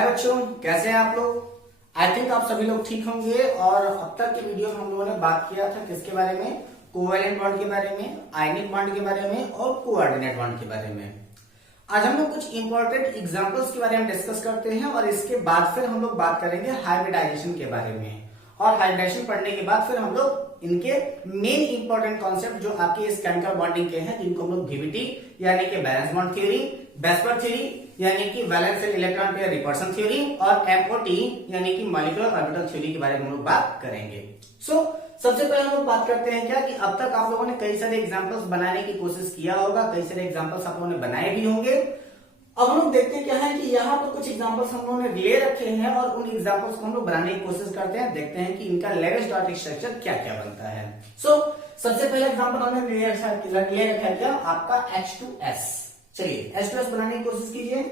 हाय बच्चों, कैसे हैं आप लोग। आई थिंक आप सभी लोग ठीक होंगे। और अब तक की वीडियो में हम लोगों ने बात किया था किसके बारे में, कोवैलेंट बॉन्ड के बारे में, आयनिक बॉन्ड के बारे में और कोऑर्डिनेट बॉन्ड के बारे में। आज हम लोग कुछ इंपॉर्टेंट एग्जांपल्स के बारे में डिस्कस करते हैं और इसके बाद फिर हम लोग बात करेंगे हाइब्रिडाइजेशन के बारे में। और हाइब्रिडाइजेशन पढ़ने के बाद फिर हम लोग इनके मेन इंपॉर्टेंट कॉन्सेप्ट जो आपके इस केमिकल बॉन्डिंग के हैं, जिनको हम लोग बीवीटी यानी कि बैलेंस बॉन्ड थ्योरी, बेस्पर थ्योरी यानी कि valence and electron pair repulsion theory और एमओटी यानी कि मॉलिक्यूलर ऑर्बिटल थ्योरी के बारे में हम लोग बात करेंगे। सबसे पहले हम लोग बात करते हैं क्या कि अब तक आप लोगों ने कई सारे एग्जांपल्स बनाने की कोशिश किया होगा, कई सारे एग्जांपल्स आप लोगों ने बनाए भी होंगे। अब हम लोग देखते हैं क्या है कि यहाँ पर कुछ एग्जांपल्स हम लोगों ने ले रखे हैं और उन एग्जांपल्स को हम लोग बनाने की कोशिश करते हैं, देखते हैं कि इनका लेवेज डॉट स्ट्रक्चर क्या क्या बनता है। सबसे पहला एग्जांपल हमने ले रखा है क्या, आपका H2S। चलिए H2S बनाने की कोशिश कीजिए,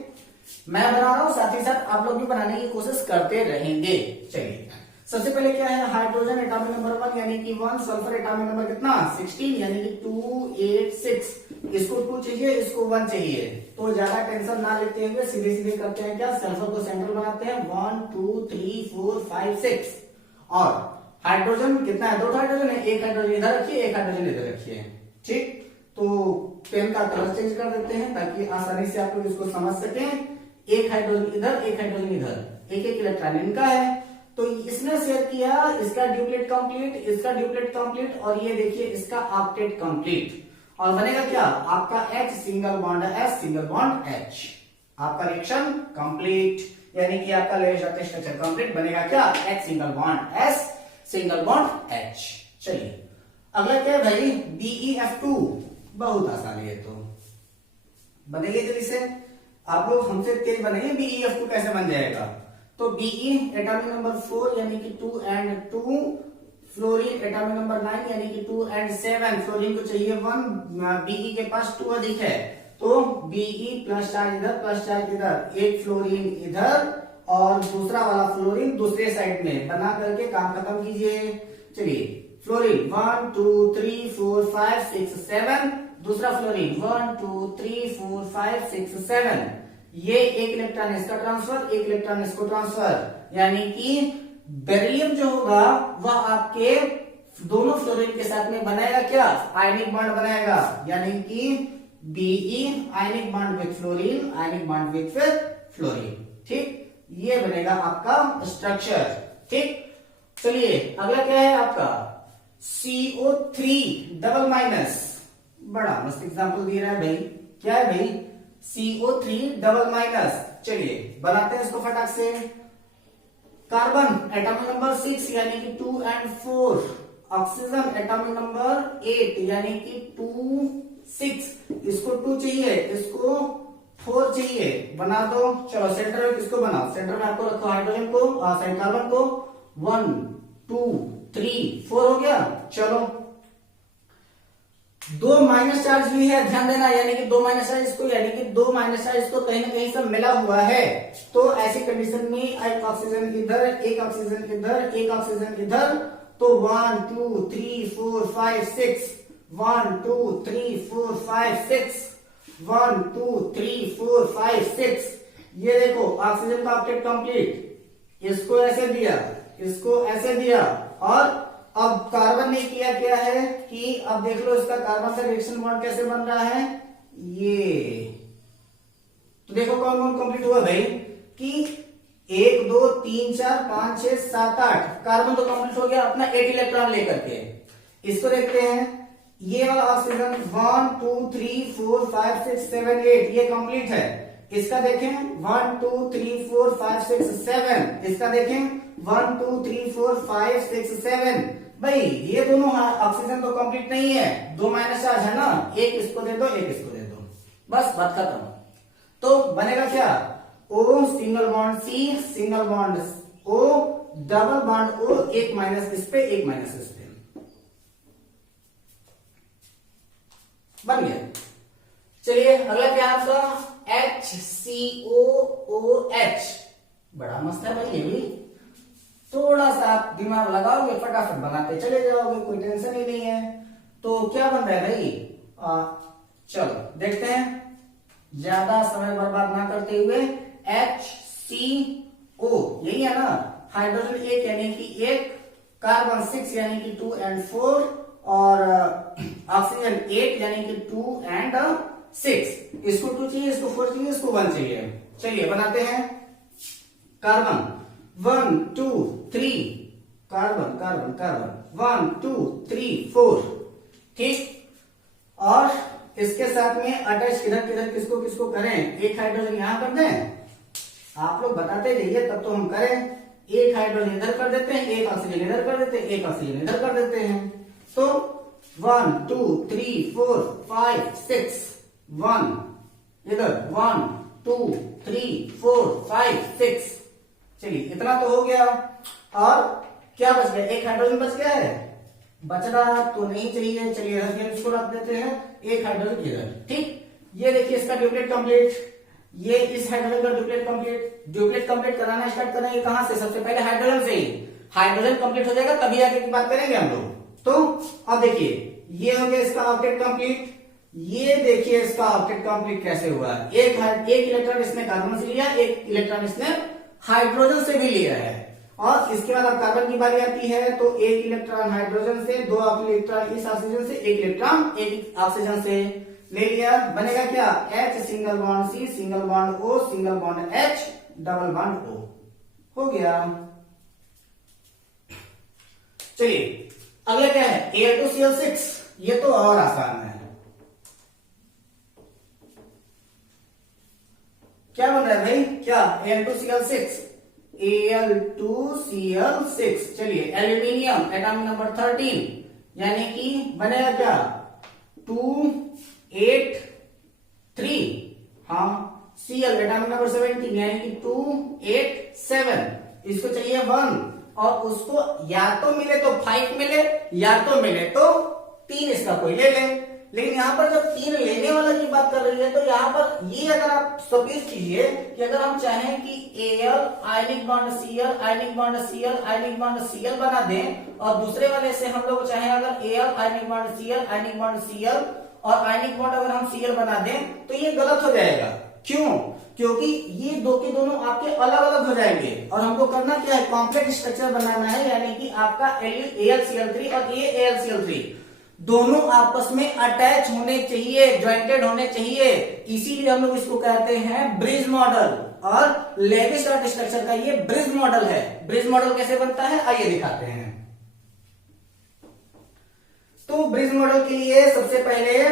मैं बना रहा हूं, साथ ही साथ आप लोग भी बनाने की कोशिश करते रहेंगे। चलिए सबसे पहले क्या है, हाइड्रोजन एटॉमिक नंबर 1 यानी कि 1, सल्फर एटॉमिक नंबर कितना 16 यानी कि 286। इसको 2 चाहिए, इसको 1 चाहिए, तो ज्यादा टेंशन ना लेते हुए सीधे सीधे करते हैं क्या, सल्फर को सेंट्रल बनाते हैं 1 2 3 4 5 6। और हाइड्रोजन कितना है, 2 हाइड्रोजन है, एक हाइड्रोजन इधर रखिए, एक हाइड्रोजन इधर रखिए। ठीक, तो पेन का कलर चेंज कर देते हैं ताकि आसानी से आप लोग इसको समझ सकें। एक हाइड्रोजन इधर, एक हाइड्रोजन इधर, एक एक इलेक्ट्रॉन इनका है, तो इसने शेयर किया, इसका ड्यूप्लेट कंप्लीट, इसका ड्यूप्लेट कंप्लीट और ये देखिए इसका ऑक्टेट कंप्लीट। और बनेगा क्या, आपका H single bond S single bond H। आपका रिएक्शन कंप्लीट यानी कि आपका लेवेज डॉट स्ट्रक्चर कंप्लीट बनेगा क्या, H single bond S single bond H। चलिए अगला क्या है भाई, BeF2। बहुत आसान है, तो बनेगी जल्दी से, आप लोग हमसे तेज बनेंगे। BeF2 कैसे बन जाएगा, तो Be एटॉमिक नंबर 4 यानी कि 2 and 2, फ्लोरीन एटॉमिक नंबर 9 यानी कि 2 and 7। फ्लोरीन को चाहिए 1, Be के पास 2 अधिक है, तो Be प्लस चार्ज इधर प्लस चार्ज इधर, एक फ्लोरीन इधर और दूसरा वाला फ्लोरीन दूसरे साइड में, बना करके काम खत्म कीजिए। चलिए फ्लोरीन 1 2 3 4 5 6 7, दूसरा फ्लोरीन 1 2 3 4 5 6 7। ये एक इलेक्ट्रॉन इसका ट्रांसफर, एक इलेक्ट्रॉन इसको ट्रांसफर, यानी कि बेरिलियम जो होगा वह आपके दोनों फ्लोरीन के साथ में बनाएगा क्या, आयनिक बॉन्ड बनाएगा, यानी कि Be ionic bond with fluorine, ionic bond with fluorine. ठीक, ये बनेगा आपका स्ट्रक्चर। ठीक, चलिए अगला क्या है आपका CO3 डबल माइनस। बड़ा मस्त एग्जांपल दे रहा है भाई, क्या है भाई CO3 डबल माइनस। चलिए बनाते हैं इसको फटाक से। कार्बन एटॉमिक नंबर 6 यानी कि 2 and 4, ऑक्सीजन एटॉमिक नंबर 8 यानी कि 2 6, इसको 2 चाहिए, इसको 4 चाहिए, बना दो। चलो सेंटर में किसको बनाओ, सेंटर में आपको रखो हाइड्रोजन को, कार्बन को। 1 2 3 4 हो गया। चलो 2 माइनस चार्ज भी है, ध्यान देना, यानी कि 2 माइनस चार्ज इसको, यानी कि 2 माइनस चार्ज इसको कहीं ना कहीं से मिला हुआ है। तो ऐसी कंडीशन में एक ऑक्सीजन इधर, एक ऑक्सीजन इधर, एक ऑक्सीजन इधर, तो 1 2 3 4 5 6, 1 2 3 4 5 6, 1 2 3 4 5 6। ये देखो ऑक्सीजन का ऑक्टेट कंप्लीट, इसको ऐसे दिया, इसको ऐसे दिया। और अब कार्बन ने किया क्या है कि अब देख लो इसका कार्बन का रिएक्शन बॉन्ड कैसे बन रहा है, ये तो देखो कौन कौन कंप्लीट हुआ भाई, कि 1 2 3 4 5 6 7 8, कार्बन तो कंप्लीट हो गया अपना 8 इलेक्ट्रॉन लेकर के। इसको देखते हैं, ये वाला ऑक्सीजन 1 2 3 4 5 6 7 8 ये कंप्लीट है। इसका देखें 1 2 3 4 5 6 7, इसका देखें 1 2 3 4 5 6 7। भाई ये दोनों ऑक्सीजन तो कंप्लीट नहीं है, 2 माइनस चार्ज है ना, एक इसको दे दो, एक इसको दे दो, बस बात खत्म। तो बनेगा क्या, O single bond C single bond O double bond O, एक माइनस इस पे, एक माइनस इस पे, बन गया। चलिए अगला क्या है आपका HCOOH। बड़ा मस्त है भाई, ये भी थोड़ा सा आप दिमाग लगाओगे फटाफट बनाते चले जाओगे, कोई टेंशन ही नहीं है। तो क्या बन रहा है भाई, चलो देखते हैं, ज्यादा समय बर्बाद ना करते हुए। CO, यही है ना, हाइड्रोजन 1 यानी कि 1, कार्बन 6 यानी कि 2 and 4, और ऑक्सीजन 8 यानी कि 2 and 6। इसको 2 चाहिए, इसको 4 चाहिए, इसको 1 चाहिए। चलिए बनाते हैं। कार्बन 1 2 3, कार्बन कार्बन कार्बन 1 2 3 4, ठीक। और इसके साथ में अटैच किधर किधर किसको किसको करें, एक हाइड्रोजन यहां कर दें, आप लोग बताते जाइए तब तो हम करें। एक हाइड्रोजन इधर कर देते हैं, एक ऑक्सीजन इधर कर देते हैं, एक ऑक्सीजन इधर कर देते हैं। तो 1 2 3 4 5 6, 1 इधर 1 2 3 4 5 6। चलिए इतना तो हो गया। और क्या बच गया, एक हाइड्रोजन बच गया है, बचना तो नहीं चाहिए। चलिए इसको रख देते हैं, एक हाइड्रोजन इधर, ठीक। ये देखिए इसका ड्यूप्लेट कंप्लीट, ये इस हाइड्रोजन का ड्यूप्लेट कंप्लीट। ड्यूप्लेट कंप्लीट कराना स्टार्ट करेंगे कहां से, सबसे पहले हाइड्रोजन से ही। हाइड्रोजन कंप्लीट हो जाएगा तभी आगे की बात करेंगे हम लोग। तो अब देखिए ये हो गया इसका ऑक्टेट कंप्लीट। ये देखिए इसका ऑक्टेट कंप्लीट कैसे हुआ, एक इलेक्ट्रॉन इसने कार्बन से लिया, एक इलेक्ट्रॉन इसने हाइड्रोजन से भी लिया है। और इसके बाद अब कार्बन की बारी आती है, तो एक इलेक्ट्रॉन हाइड्रोजन से, 2 इलेक्ट्रॉन इस ऑक्सीजन से, एक इलेक्ट्रॉन एक ऑक्सीजन से ले लिया। बनेगा क्या, H single bond C single bond O single bond H double bond O, हो गया। चलिए अगला क्या है, Al2Cl6। ये तो और आसान है। क्या बन रहा है भाई, क्या Al2Cl6, Al2Cl6। चलिए एल्यूमिनियम एटॉमिक नंबर 13 यानी कि बनेगा क्या 2 8 3, हाँ। Cl एटॉमिक नंबर 17 यानी कि 2 8 7। इसको चाहिए 1, और उसको या तो मिले तो 5 मिले, या तो मिले तो 3, इसका कोई ले ले। लेकिन यहाँ पर जब 3 लेने वाला की बात कर रही है, तो यहाँ पर ये अगर आप सपोज कीजिए कि अगर हम चाहें कि Al ionic bond Cl ionic bond Cl ionic bond Cl बना दें, और दूसरे वाले से हम लोग चाहें अगर Al ionic bond Cl ionic bond Cl और आयनिक बॉन्ड अगर हम Cl बना दें, तो ये गलत हो जाएगा। क्यों, क्योंकि ये दो के दोनों आपके अलग अलग हो जाएंगे, और हमको करना क्या है, कॉम्प्लेक्स स्ट्रक्चर बनाना है। यानी कि आपका AlCl3 और ये AlCl3 दोनों आपस में अटैच होने चाहिए, ज्वाइंटेड होने चाहिए। इसीलिए हम लोग इसको कहते हैं ब्रिज मॉडल। और लेवी स्ट्रट स्ट्रक्चर का ये ब्रिज मॉडल है। ब्रिज मॉडल कैसे बनता है, आइए दिखाते हैं। तो ब्रिज मॉडल के लिए सबसे पहले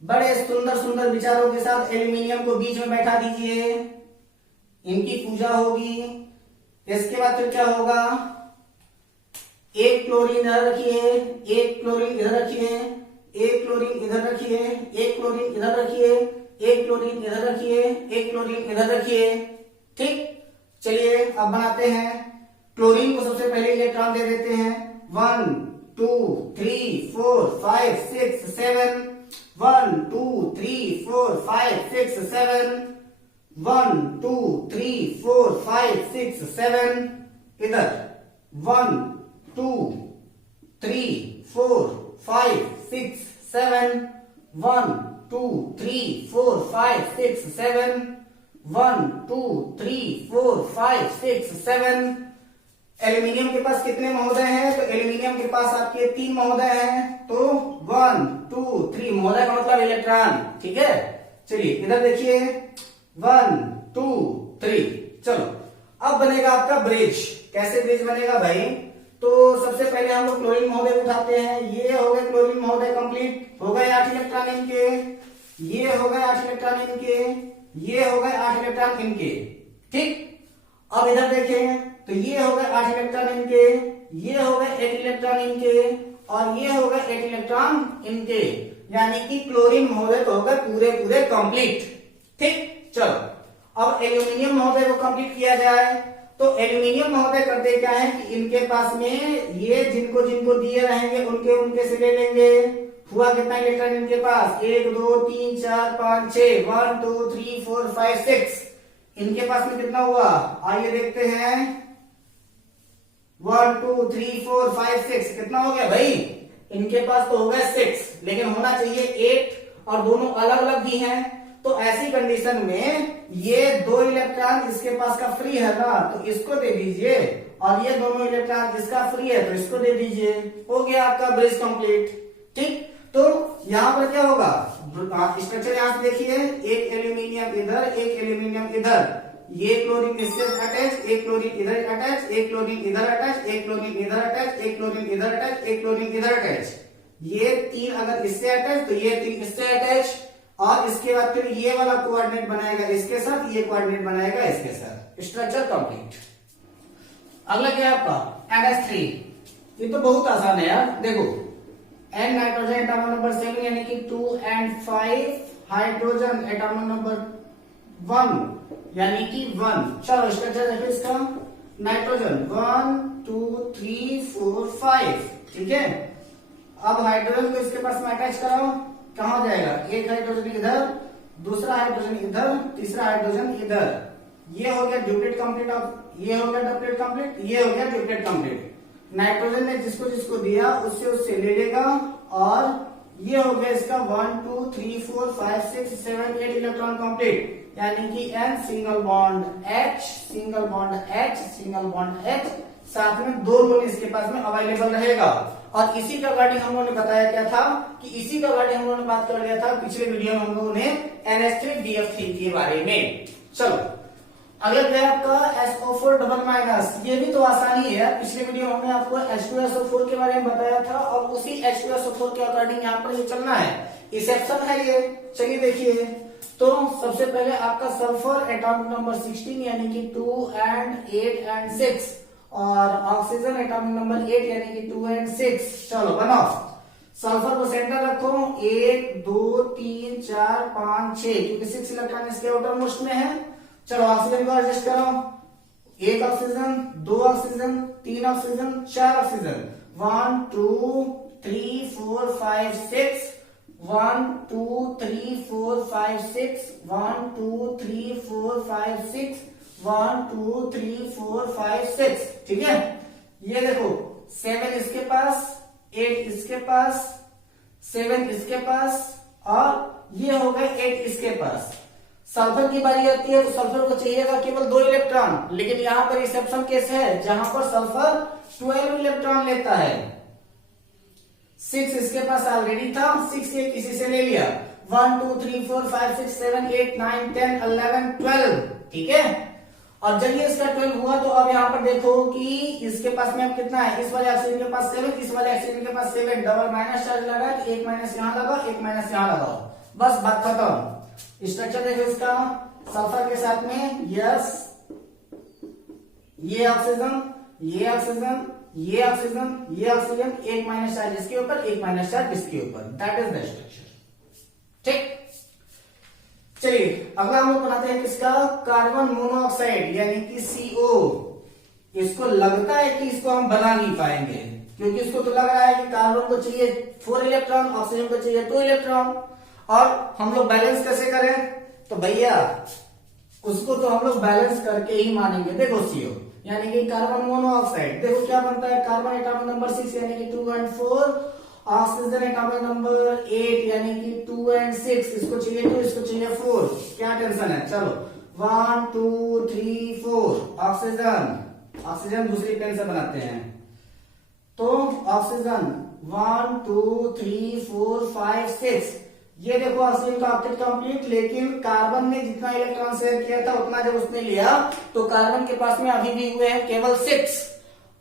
बड़े सुंदर सुंदर विचारों के साथ एल्यूमिनियम को बीच में बैठा दीजिए, इनकी पूजा होगी। इसके बाद फिर क्या होगा, एक क्लोरीन इधर रखिए, एक क्लोरीन इधर रखिए, एक क्लोरीन इधर रखिए, एक क्लोरीन इधर रखिए, एक क्लोरीन इधर रखिए, एक क्लोरीन इधर रखिए, ठीक। चलिए अब बनाते हैं। क्लोरीन को सबसे पहले इलेक्ट्रॉन दे देते हैं, 1 2 3 4 5 6 7, 1 2 3 4 5 6 7, 1 2 3 4 5 6 7, इधर 1 2 3 4 5 6 7, 1 2 3 4 5 6 7, 1 2 3 4 5 6 7। एल्यूमिनियम के पास कितने महोदय हैं, तो एल्यूमिनियम के पास आपके 3 महोदय हैं। तो 1 2 3 महोदय का मतलब इलेक्ट्रॉन, ठीक है। चलिए इधर देखिए 1 2 3। चलो अब बनेगा आपका ब्रिज। कैसे ब्रिज बनेगा भाई, तो सबसे पहले हम लोग क्लोरीन महोदय उठाते हैं। ये हो गए क्लोरीन महोदय कंप्लीट, हो गए 8 इलेक्ट्रॉन इनके, ये हो गए 8 इलेक्ट्रॉन इनके, ये हो गए 8 इलेक्ट्रॉन इनके, ठीक। अब इधर देखें तो ये हो गए 8 इलेक्ट्रॉन इनके, ये हो गए 8 इलेक्ट्रॉन इनके, और ये हो गए 8 इलेक्ट्रॉन इनके। यानी कि क्लोरीन महोदय तो हो गए पूरे पूरे कंप्लीट, ठीक। चलो अब एल्यूमिनियम महोदय को कंप्लीट किया जाए। तो एल्यूमिनियम महोदय करते क्या है कि इनके पास में ये जिनको जिनको दिए रहेंगे उनके उनके से ले लेंगे। हुआ कितना इलेक्ट्रॉन इनके पास, 1 2 3 4 5 6, 1 2 3 4 5 6। इनके पास में कितना हुआ, आइए देखते हैं। 1 2 3 4 5 6 कितना हो गया भाई, इनके पास तो हो गया 6, लेकिन होना चाहिए 8, और दोनों अलग अलग भी हैं। तो ऐसी कंडीशन में ये 2 इलेक्ट्रॉन इसके पास का फ्री है ना, तो इसको दे दीजिए, और ये दोनों इलेक्ट्रॉन जिसका फ्री है तो इसको दे दीजिए। हो गया आपका ब्रिज कंप्लीट। ठीक, तो यहाँ पर क्या होगा, स्ट्रक्चर यहाँ से देखिए, एक एल्यूमिनियम इधर, एक एल्यूमिनियम इधर, ये क्लोरीन इससे अटैच, एक क्लोरीन इधर अटैच, एक क्लोरीन इधर अटैच, एक क्लोरीन इधर अटैच, एक क्लोरीन इधर अटैच, एक क्लोरीन इधर अटैच। ये 3 अगर इससे अटैच तो ये 3 इससे अटैच, और इसके बाद फिर ये वाला कोऑर्डिनेट बनाएगा इसके साथ, ये कोऑर्डिनेट बनाएगा इसके साथ। Structure complete. अगला क्या है आपका NH3। ये तो बहुत आसान है यार, देखो N नाइट्रोजन एटॉमिक नंबर 7 यानी कि 2 and 5, हाइड्रोजन एटॉमिक नंबर 1 यानी कि 1। चलो स्ट्रक्चर देखो इसका, नाइट्रोजन 1 2 3 4 5, ठीक है। अब हाइड्रोजन को इसके पास में अटैच कराओ, कहां जाएगा, एक हाइड्रोजन इधर, दूसरा हाइड्रोजन इधर, तीसरा हाइड्रोजन इधर। ये हो गया ड्यूप्लेट कंप्लीट, ऑफ ये हो गया डबलेट कंप्लीट, ये हो गया ड्यूप्लेट कंप्लीट। नाइट्रोजन ने जिसको जिसको दिया उससे उससे ले लेगा, और ये हो गया इसका 1 2 3 4 5 6 7 8 इलेक्ट्रॉन कंप्लीट, यानी कि N single bond H, single bond H, single bond H, साथ में 2 लोन इसके पास में अवेलेबल रहेगा। और इसी का गार्डिंग हम लोगों ने बताया क्या था, कि इसी का गार्डिंग हम लोगों ने बात कर लिया था पिछले वीडियो में हम लोगों ने NH3BF3 के बारे में। चलो अगला क्या है आपका SO4 डबल माइनस। ये भी तो आसानी है, पिछले वीडियो में हमने आपको H2SO4 के बारे में बताया था, और उसी H2SO4 के अकॉर्डिंग यहाँ पर ये चलना है। इसेप्शन है ये, चलिए देखिए। तो सबसे पहले आपका सल्फर एटॉमिक नंबर 16 यानी कि 2 and 8 and 6, और ऑक्सीजन एटॉमिक नंबर 8 यानी कि 2 and 6। चलो बनाओ, सल्फर को सेंटर रखो, 1 2 3 4 5 6, क्योंकि 6 इलेक्ट्रॉन इसके आउटर मोस्ट में है। चलो ऑक्सीजन को एडजस्ट करो, 1 ऑक्सीजन, 2 ऑक्सीजन, 3 ऑक्सीजन, 4 ऑक्सीजन, 1 2 3 4 5 6, 1 2 3 4 5 6, 1 2 3 4 5 6, 1 2 3 4 5 6, ठीक है। ये देखो 7 इसके पास, 8 इसके पास, 7 इसके पास, और ये हो गए 8 इसके पास। सल्फर की बारी आती है तो सल्फर को चाहिएगा केवल 2 इलेक्ट्रॉन, लेकिन यहाँ पर एक्सेप्शन केस है जहां पर सल्फर 12 इलेक्ट्रॉन लेता है। 6 इसके पास ऑलरेडी था, 6 ये किसी से ले लिया, 1 2 3 4 5 6 7 8 9 10 11 12, ठीक है। और जब ये इसका 12 हुआ तो अब यहाँ पर देखो कि इसके पास में अब कितना है, इस वाले ऑक्सीजन के पास 7, इस वाले ऑक्सीजन के पास 7, डबल माइनस चार्ज लगा, एक माइनस यहाँ लगाओ, एक माइनस यहाँ लगाओ, बस बात खत्म। स्ट्रक्चर देखो इसका, सल्फर के साथ में यस, ये ऑक्सीजन, ये ऑक्सीजन, ये ऑक्सीजन, ये ऑक्सीजन, एक माइनस चार्ज इसके ऊपर, एक माइनस चार्ज इसके ऊपर, दैट इज द स्ट्रक्चर। ठीक, चलिए अगला हम लोग बनाते हैं किसका, कार्बन मोनोऑक्साइड यानी कि CO। इसको लगता है कि इसको हम बना नहीं पाएंगे, क्योंकि इसको तो लग रहा है कि कार्बन को चाहिए 4 इलेक्ट्रॉन, ऑक्सीजन को चाहिए 2 इलेक्ट्रॉन, और हम लोग बैलेंस कैसे करें, तो भैया उसको तो हम लोग बैलेंस करके ही मानेंगे। देखो CO यानी कि कार्बन मोनोऑक्साइड, देखो क्या बनता है, कार्बन एटॉमिक नंबर 6 यानी कि 2 and 4, ऑक्सीजन एटॉमिक नंबर 8 यानी कि 2 and 6, इसको चाहिए 2, इसको चाहिए 4, क्या टेंशन है। चलो 1 2 3 4, ऑक्सीजन दूसरी पेन से बनाते हैं, तो ऑक्सीजन 1 2 3 4 5 6, ये देखो ऑक्सीजन का ऑक्टेट कंप्लीट, लेकिन कार्बन ने जितना इलेक्ट्रॉन शेयर किया था उतना जब उसने लिया तो कार्बन के पास में अभी भी हुए हैं केवल 6।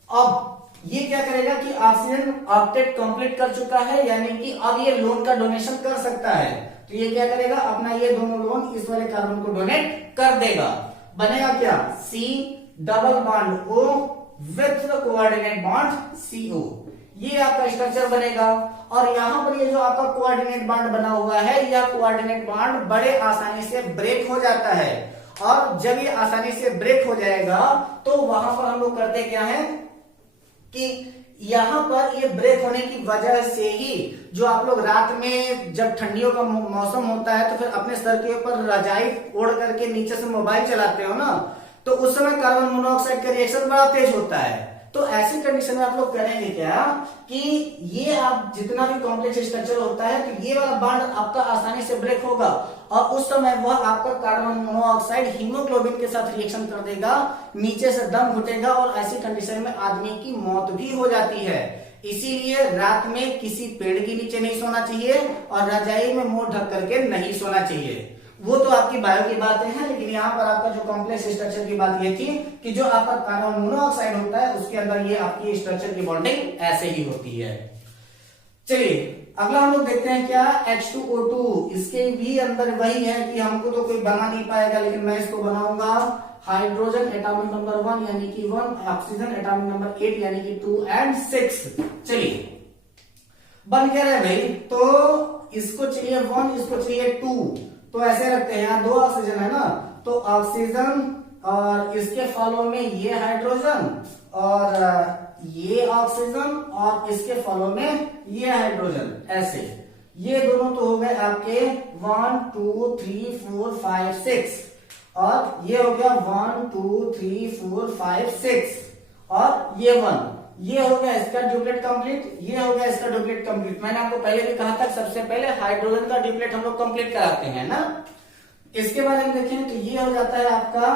अब ये क्या करेगा कि ऑक्सीजन ऑक्टेट कंप्लीट कर चुका है, यानी कि अब ये लोन का डोनेशन कर सकता है, तो ये क्या करेगा, अपना ये दोनों लोन इस वाले कार्बन को डोनेट कर देगा। बनेगा क्या, C double bond O with coordinate bond CO, ये आपका स्ट्रक्चर बनेगा। और यहाँ पर ये जो आपका कोऑर्डिनेट बॉन्ड बना हुआ है, यह कोऑर्डिनेट बॉन्ड बड़े आसानी से ब्रेक हो जाता है, और जब ये आसानी से ब्रेक हो जाएगा तो वहां पर हम लोग करते क्या है कि यहाँ पर ये ब्रेक होने की वजह से ही जो आप लोग रात में जब ठंडियों का मौसम होता है तो फिर अपने सर के ऊपर रजाई ओढ़ करके नीचे से मोबाइल चलाते हो ना, तो उस समय कार्बन मोनोऑक्साइड का रिएक्शन बड़ा तेज होता है। तो ऐसी कंडीशन में आप लोग करेंगे क्या कि ये आप जितना भी कॉम्प्लेक्स स्ट्रक्चर होता है तो ये वाला बॉन्ड आपका आसानी से ब्रेक होगा और उस समय वह आपका कार्बन मोनोऑक्साइड हीमोग्लोबिन के साथ रिएक्शन कर देगा, नीचे से दम घुटेगा और ऐसी कंडीशन में आदमी की मौत भी हो जाती है। इसीलिए रात में किसी पेड़ के नीचे नहीं सोना चाहिए और रजाई में मुंह ढक करके नहीं सोना चाहिए। वो तो आपकी बायो की बातें हैं, लेकिन यहाँ पर आपका जो कॉम्प्लेक्स स्ट्रक्चर की बात ये थी कि जो आपका कार्बन मोनोऑक्साइड होता है उसके अंदर ये आपकी स्ट्रक्चर की बॉन्डिंग ऐसे ही होती है। चलिए अगला हम लोग देखते हैं क्या, H2O2। इसके भी अंदर वही है कि हमको तो कोई बना नहीं पाएगा, लेकिन मैं इसको बनाऊंगा। हाइड्रोजन एटॉमिक नंबर 1 यानी कि 1, ऑक्सीजन एटॉमिक नंबर 8 यानी कि 2 and 6। चलिए बन क्या रहे भाई, तो इसको चाहिए 1, इसको चाहिए 2, तो ऐसे रखते हैं। यहाँ 2 ऑक्सीजन है ना, तो ऑक्सीजन और इसके फॉलो में ये हाइड्रोजन और ये ऑक्सीजन और इसके फॉलो में ये हाइड्रोजन, ऐसे ये दोनों तो हो गए आपके 1 2 3 4 5 6 और ये हो गया 1 2 3 4 5 6 और ये 1, ये हो गया इसका डुप्लेट कंप्लीट, ये हो गया इसका डुप्लेट कंप्लीट। मैंने आपको पहले भी कहा था सबसे पहले हाइड्रोजन का डुप्लेट हम लोग कंप्लीट कराते हैं ना। इसके बारे में देखें तो ये हो जाता है आपका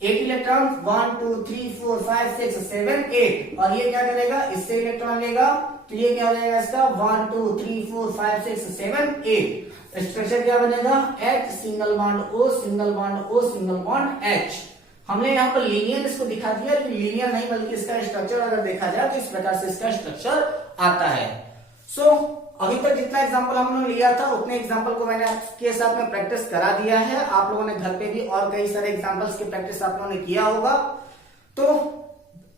8 इलेक्ट्रॉन, 1 2 3 4 5 6 7 8 और ये क्या करेगा, इससे इलेक्ट्रॉन लेगा तो ये क्या हो जाएगा इसका 1 2 3 4 5 6 7 8। स्ट्रक्चर क्या बनेगा, H single bond O single bond O single bond H। हमने यहाँ पर लीनियर इसको दिखा दिया कि लीनियर नहीं बल्कि इसका स्ट्रक्चर अगर देखा जाए तो इस प्रकार से इसका स्ट्रक्चर आता है। सो अभी तक जितना एग्जांपल हम लोगों ने लिया था उतने एग्जांपल को मैंने आपके साथ में प्रैक्टिस करा दिया है। आप लोगों ने घर पे भी और कई सारे एग्जांपल्स की प्रैक्टिस आप लोगों ने किया होगा। तो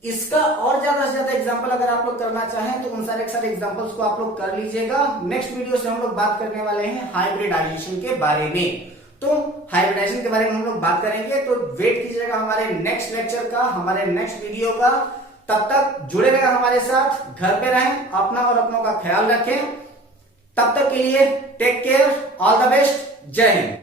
इसका और ज्यादा से ज्यादा एग्जांपल अगर आप लोग करना चाहें तो उन सारे एग्जांपल्स को आप लोग कर लीजिएगा। नेक्स्ट वीडियो से हम लोग बात करने वाले हैं हाइब्रिडाइजेशन के बारे में। तो हाइब्रिडाइजेशन के बारे में हम लोग बात करेंगे, तो वेट कीजिएगा हमारे नेक्स्ट लेक्चर का, हमारे नेक्स्ट वीडियो का। तब तक जुड़े रहेगा हमारे साथ, घर पे रहें, अपना और अपनों का ख्याल रखें। तब तक के लिए take care, all the best, जय हिंद।